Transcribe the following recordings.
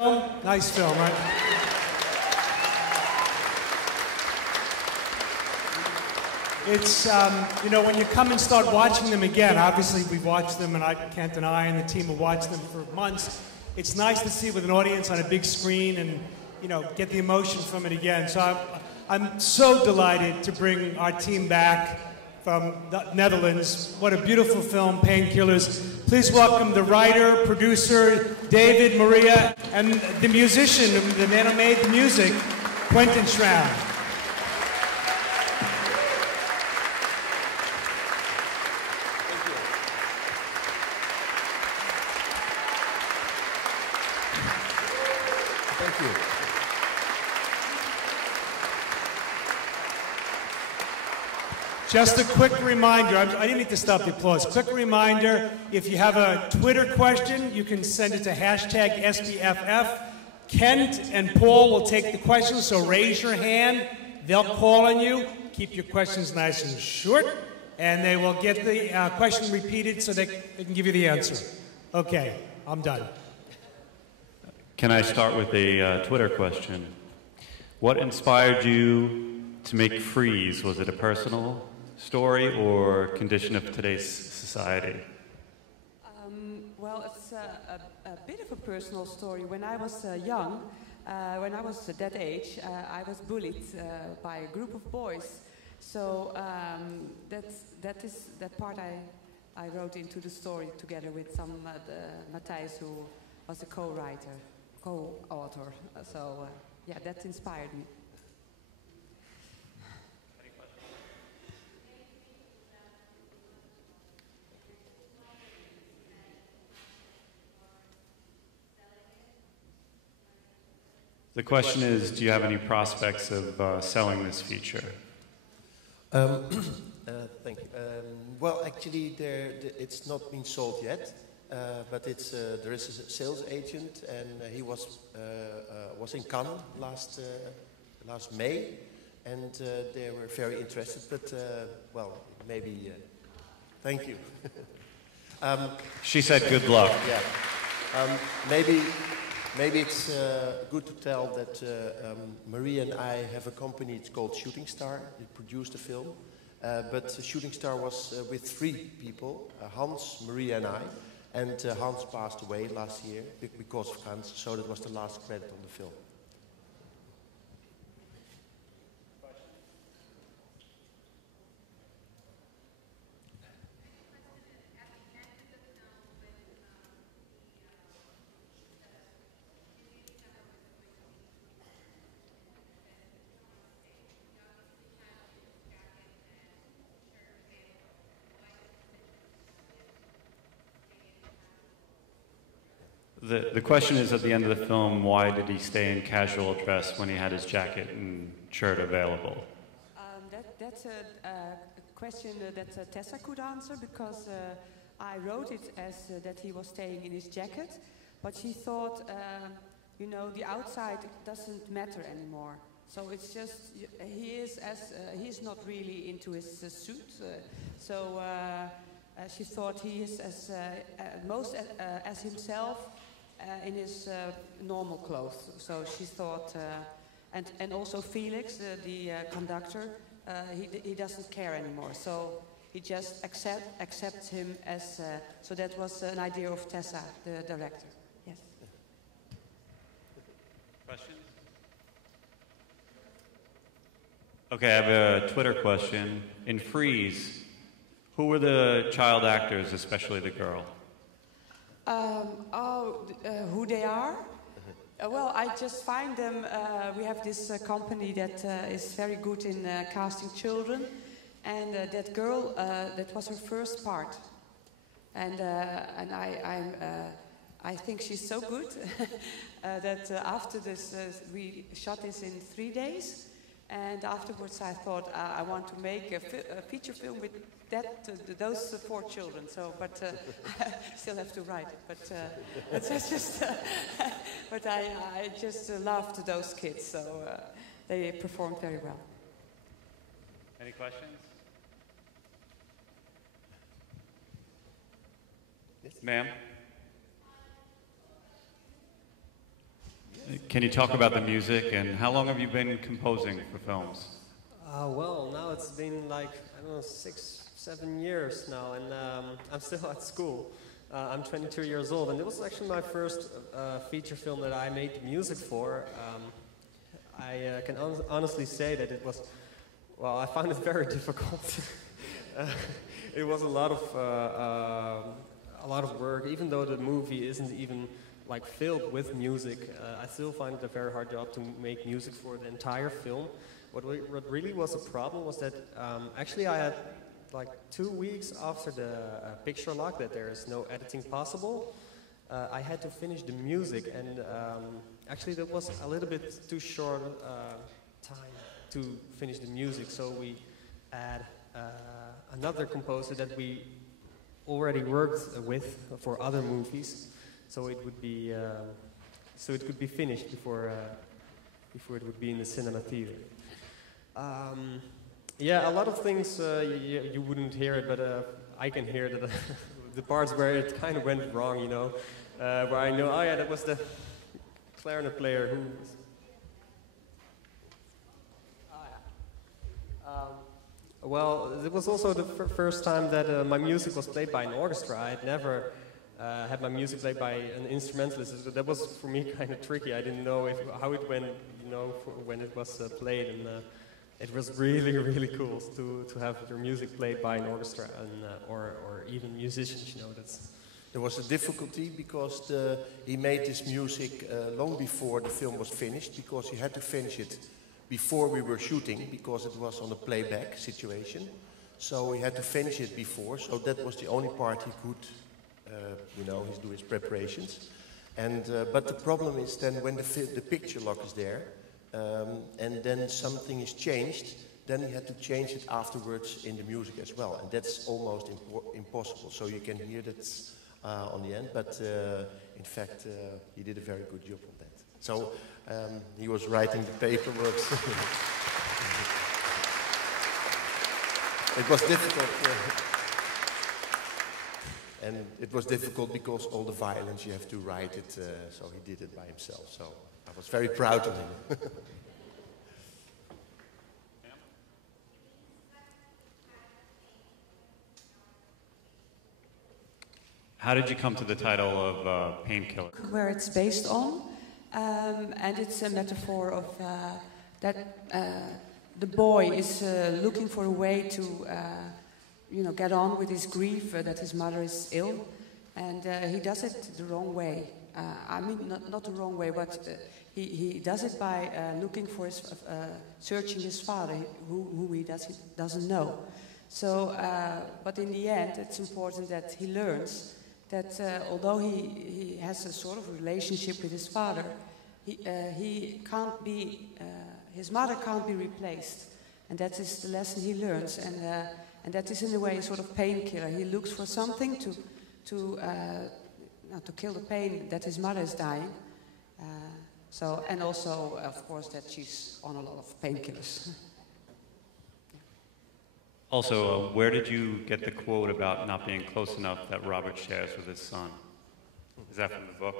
Nice film, right? It's, you know, when you come and start watching them again, obviously we've watched them, and I can't deny, and the team have watched them for months. It's nice to see with an audience on a big screen and, you know, get the emotion from it again. So I'm so delighted to bring our team back from the Netherlands. What a beautiful film, Painkillers. Please welcome the writer, producer, David, Maria, and the musician, the man who made the music, Quentin Schramm. Thank you. Just a quick reminder, I didn't mean to stop the applause. Quick reminder, if you have a Twitter question, you can send it to hashtag SBFF. Kent and Paul will take the questions, so raise your hand. They'll call on you. Keep your questions nice and short, and they will get the question repeated so they can give you the answer. Okay, I'm done. Can I start with a Twitter question? What inspired you to make Freeze? Was it a personal story or condition of today's society? Well, it's a bit of a personal story. When I was young, when I was that age, I was bullied by a group of boys. So that part I wrote into the story together with some Matthijs, who was a co-writer, co-author. So yeah, that inspired me. The question is, do you have any prospects of selling this feature? Thank you. Well, actually, it's not been sold yet, but there is a sales agent, and he was in Cannes last May, and they were very interested. But well, maybe. Thank you. She said, "Good luck." Yeah. Maybe it's good to tell that Maria and I have a company. It's called Shooting Star. We produced the film, but Shooting Star was with 3 people: Hans, Maria, and I. And Hans passed away last year because of cancer, so that was the last credit on the film. The question is, at the end of the film, why did he stay in casual dress when he had his jacket and shirt available? That's a question that Tessa could answer, because I wrote it as that he was staying in his jacket, but she thought, you know, the outside doesn't matter anymore. So it's just, he's not really into his suit, so she thought he is as himself in his normal clothes. So she thought, and also Felix, the conductor, he doesn't care anymore. So he just accepts him as. So that was an idea of Tessa, the director. Yes. Questions? Okay, I have a Twitter question. In Freeze, who were the child actors, especially the girl? Who they are? Well, I just find them. We have this company that is very good in casting children, and that girl, that was her first part, and I think she's so good that after this, we shot this in 3 days. And afterwards, I thought I want to make a feature film with those 4 children. So, but I still have to write it. But it's just. But I just loved those kids. So they performed very well. Any questions? Yes. Ma'am. can you talk about the music and how long have you been composing for films? Well, now it's been like, I don't know, 6, 7 years now, and I'm still at school. I'm 22 years old, and it was actually my first feature film that I made music for. I can honestly say that it was, well, I found it very difficult. It was a lot of work, even though the movie isn't even like filled with music. I still find it a very hard job to make music for the entire film. What really was a problem was that actually I had like 2 weeks after the picture lock that there is no editing possible. I had to finish the music, and actually that was a little bit too short time to finish the music, so we add another composer that we already worked with for other movies, so it would be so it could be finished before it would be in the cinema theater. Yeah, a lot of things you wouldn't hear it, but I can hear that the parts where it kind of went wrong, you know, where I know, oh yeah, that was the clarinet player who. Well, it was also the first time that my music was played by an orchestra. I had never had my music played by an instrumentalist. So that was for me kind of tricky. I didn't know how it went, you know, when it was played, and it was really, really cool to have your music played by an orchestra and or even musicians. You know, that's. There was a difficulty because he made this music long before the film was finished, because he had to finish it before we were shooting, because it was on a playback situation. So he had to finish it before, so that was the only part he could, you know, do his preparations. And but the problem is then when the picture lock is there, and then something is changed, then he had to change it afterwards in the music as well, and that's almost impossible. So you can hear that on the end, but in fact he did a very good job on that. So he was writing the paperwork. It was difficult, and it was difficult because all the violence you have to write it. So he did it by himself. So I was very proud of him. How did you come to the title of Painkiller? Where it's based on, and it's a metaphor of that the boy is looking for a way to, you know, get on with his grief that his mother is ill, and he does it the wrong way. I mean, not the wrong way, but he does it by looking for his, searching his father, who he doesn't know. So, but in the end, it's important that he learns that although he has a sort of relationship with his father, he can't be, his mother can't be replaced, and that is the lesson he learns, and that is in a way a sort of painkiller. He looks for something to kill the pain that his mother is dying. So, and also, of course, that she's on a lot of painkillers. Also, where did you get the quote about not being close enough that Robert shares with his son? Is that from the book?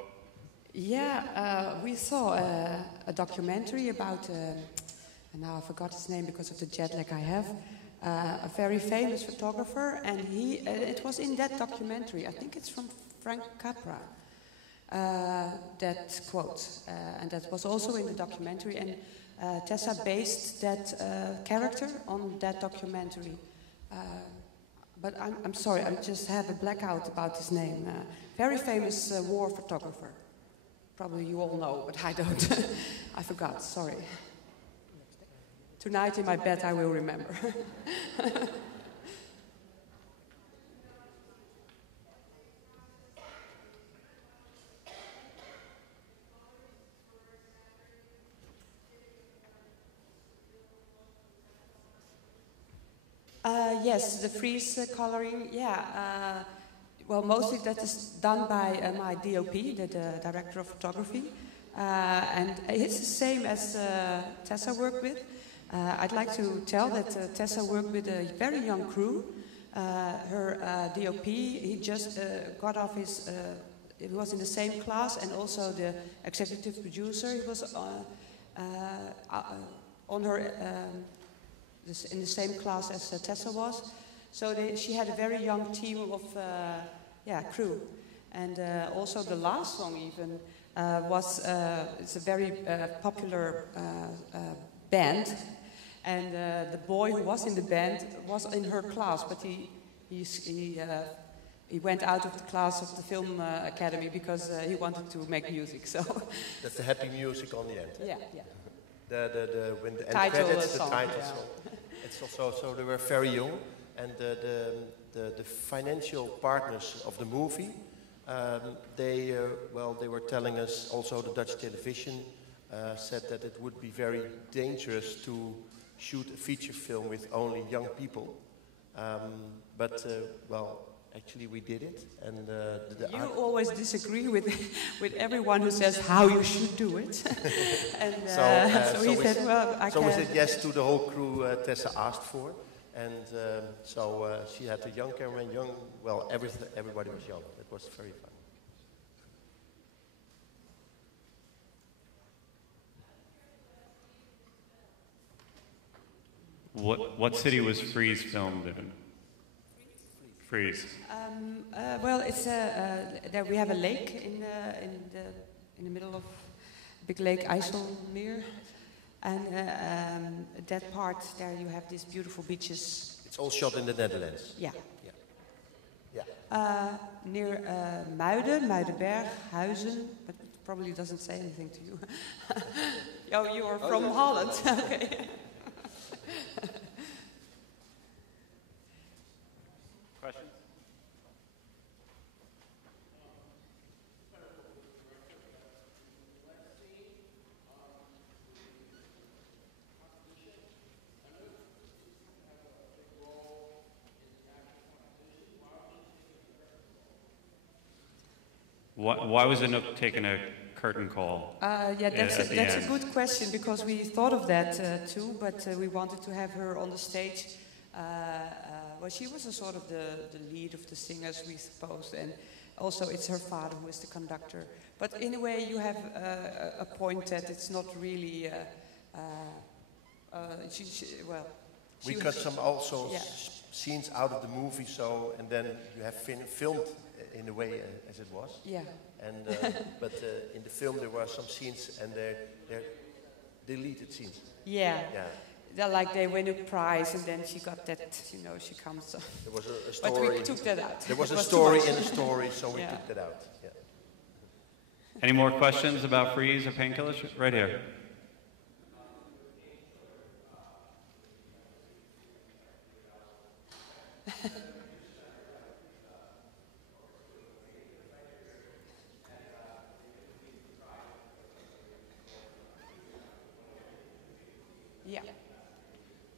Yeah, we saw a documentary about, and now I forgot his name because of the jet lag I have, a very famous photographer, and it was in that documentary, I think it's from Frank Capra, that quote, and that was also in the documentary, and Tessa based that character on that documentary. But I'm sorry, I just have a blackout about his name. Very famous war photographer. Probably you all know, but I don't. I forgot, sorry. Tonight in my bed I will remember. Yes, the freeze coloring, yeah. Well, mostly that is done by my DOP, the director of photography. And it's the same as Tessa worked with. I'd like to tell that Tessa worked with a very young crew. Her DOP, he just got off his he was in the same class, and also the executive producer. He was on her in the same class as Tessa was. So she had a very young team of crew, and also the last song even was it's a very popular band, and the boy who was in the band was in her class, but he went out of the class of the film academy because he wanted to make music. So that's the happy music on the end. Yeah, yeah. When the end Title credits, the song, title yeah. song. It's also so they were very young, and the financial partners of the movie, they were telling us, also the Dutch television said that it would be very dangerous to shoot a feature film with only young people, actually we did it, and you always disagree with everyone who says how you should do it. And so he said, well, I can. So we said yes to the whole crew Tessa asked for, and she had a young cameraman, everybody was young. It was very fun. What city was Freeze filmed in? Freeze. Well, it's there we have a lake in the middle of big lake IJsselmeer, and that part there you have these beautiful beaches. It's all shot in the Netherlands. Yeah. Yeah. Near Muidenberg, Huizen, but it probably doesn't say anything to you. Oh, you are from Holland. Okay. Questions? Why was it not taking a curtain call? That's a good question, because we thought of that too, but we wanted to have her on the stage. Well, she was a sort of the lead of the singers, we supposed, and also it's her father who is the conductor. But in a way, you have a point that it's not really. We cut some also scenes out of the movie, and then you have filmed in a way as it was. Yeah. And but in the film there were some scenes, and they're deleted scenes. Yeah. Yeah. They're like they win a prize, and then she got that. She comes. There was a story. But we took that out. There was a story in the story, so we took that out. Yeah. Any more questions about Freeze or Painkillers? Right here.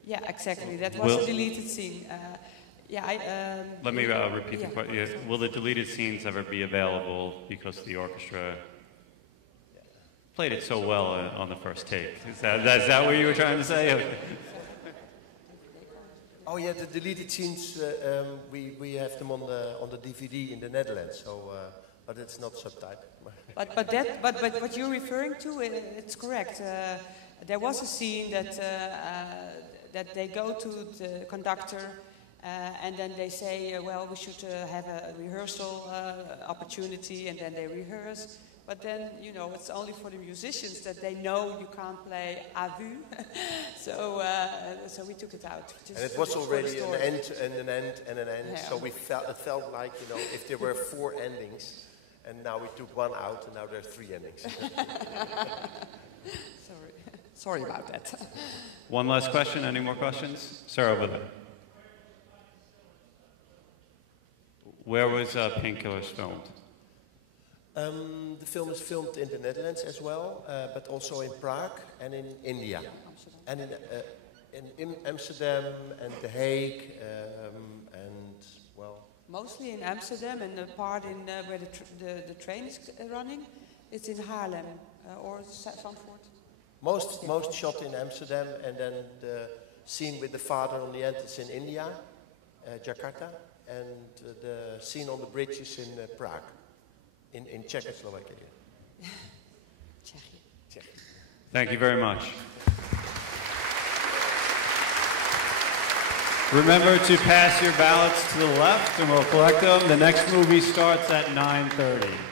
Yeah, exactly. That was a deleted scene. Let me repeat the question. Will the deleted scenes ever be available because the orchestra played it so well on the first take? Is that what you were trying to say? Okay. Oh yeah, the deleted scenes. We have them on the DVD in the Netherlands. So, but it's not subtitled. but what you're referring to, it's correct. There was a scene that they go to the conductor, and then they say, well, we should have a rehearsal opportunity, and then they rehearse. But then, it's only for the musicians that they know you can't play à vue. So we took it out. And it was already an end and an end and an end. Yeah. So it felt like, if there were 4 endings, and now we took 1 out, and now there are 3 endings. Sorry about that. One last question. Any more questions? Sir, over there. Where was Painkillers filmed? The film is filmed in the Netherlands as well, but also in Prague and in India. And in Amsterdam and The Hague, mostly in Amsterdam, and the part in where the train is running, it's in Haarlem or Zandvoort. Most shot in Amsterdam, and then the scene with the father on the end is in India, Jakarta, and the scene on the bridge is in Prague. in Czechoslovakia. Thank you very much. Remember to pass your ballots to the left and we'll collect them. The next movie starts at 9:30.